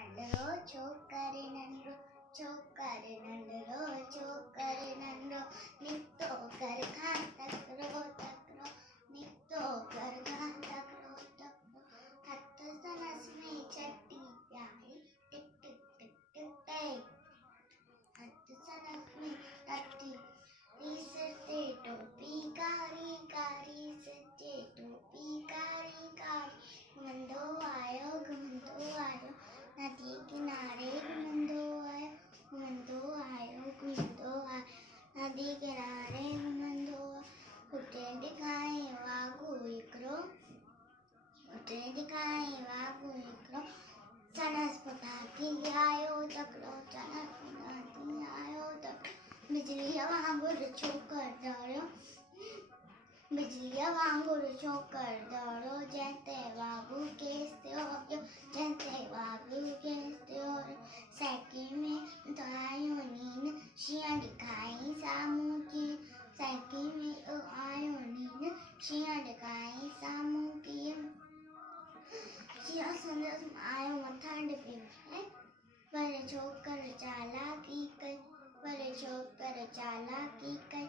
नंढड़ो छोकरे नंढड़ो छोकरे नंढड़ो छोकरे नंढड़ो नितो कर खान तकरो तकरो नितो कर खान तकरो तकरो हथ सनस में चट्टी प्यारी टिक टिक टिक टिक टिक हथ सनस में चट्टी सिर ते टोपी कारी कारी सिर ते टोपी कारी कारी घुमंदो आयो नदी किनारे घुमंदो आयो नदी किनारे घुमंदो हुते दिखाई वागु हिकिड़ो सनस पटाकी आयो तकिड़ो सनस पटाकी आयो तकिड़ो बिजलीअ वांगुरु छोकर दौड़ियो बिजलीअ वांगुरु छोकर दौड़ो जंहिंते वाॻू केस थियो जंहिंते वाॻू केस थियो साइकिल में तो आयो नीन शींहं ॾिखाई साम्हूं कीअं साइकिल में आयो नीन शींहं ॾिखाई साम्हूं कीअं शींहं संदसि आयो मथां टिपी पर छोकर चालाकी कई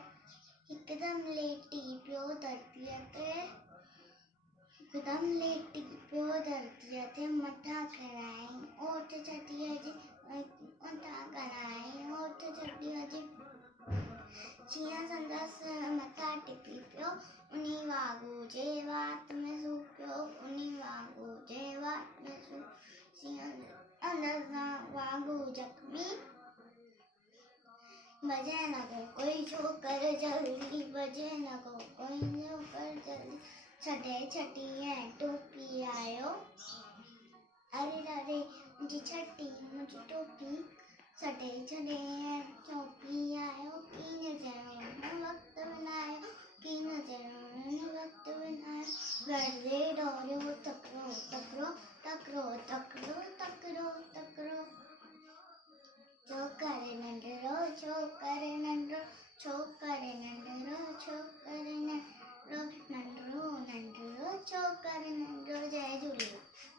हिकदमि लेटी पियो धरतीअ ते मथां खणाई ओठ छटीअ जी शींहं संदसि मथां टिपी पियो उनी वाॻू जे वात में सूप पियो शींहं संदसि वाॻू जख्मी बजे न को कोई छोकर जल्दी छॾे छटी ऐं टोपी आयो अरे रे मुंहिंजी छटी मुंहिंजी टोपी छॾे ऐं टोपी आयो कीन जहिड़ो वक़्तु विञायो गॾे डोरियो तकिड़ो छोकरे नंढड़ो छोकरे नंढड़ो जय झूलेलाल।